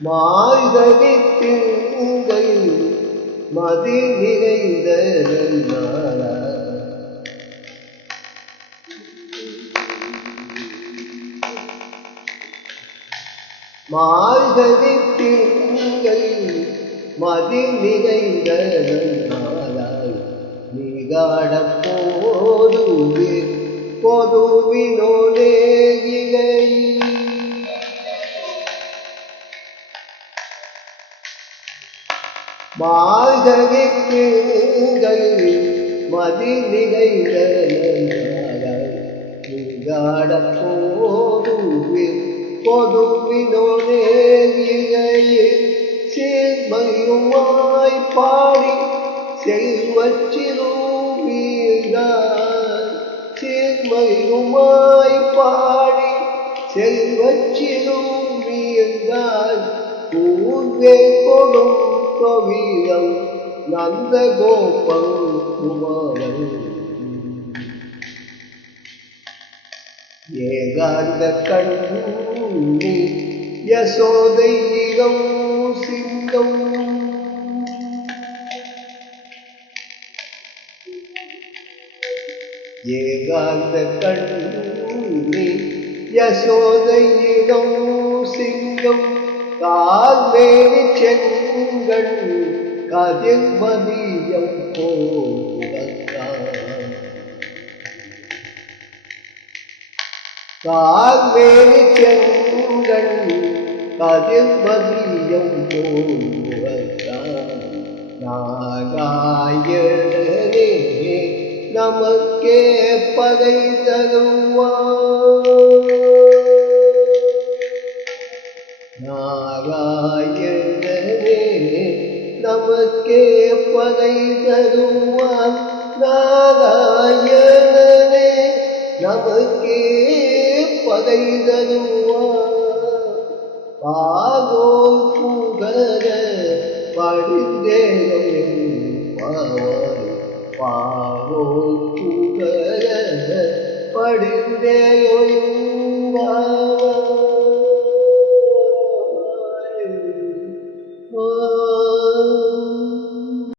மார்கழி திங்கள் மதி நிறைந்த நாளா மார்கழி திங்கள் மதி நிறைந்த நாளாய் நீகாட போதுவே மாதவிக்கு மதி நிறைந்த நீகாட போதுவே பொதுவினோடே சேர்மையுமாய் பாடி செல்வச்சிலும் சேர்மையுமாய் பாடி செல்வச்சிறுமீர்கள் பூர்வே கொடும் கவியம் நந்த கோபம் குமாரன் ஏகாந்த கண்ணி யசோதை இளம் சிங்கம் ஏகாந்த கண்ணி யசோதை இளம் சிங்கம் கால்மேனி செங்கண் கதிர் மதியம் போவத்தான் கால்மேனி செங்கண் கதிர் மதியம் போவத்தான் நாகாயணனே நமக்கே பகை தருவான் நாராயணனே நமக்கே பகை தருவான். நாராயணனே நமக்கே பகை தருவான். பாகோல் புகழ படிந்தேன் பாவோ பாகோல் புகழ படிந்தேன்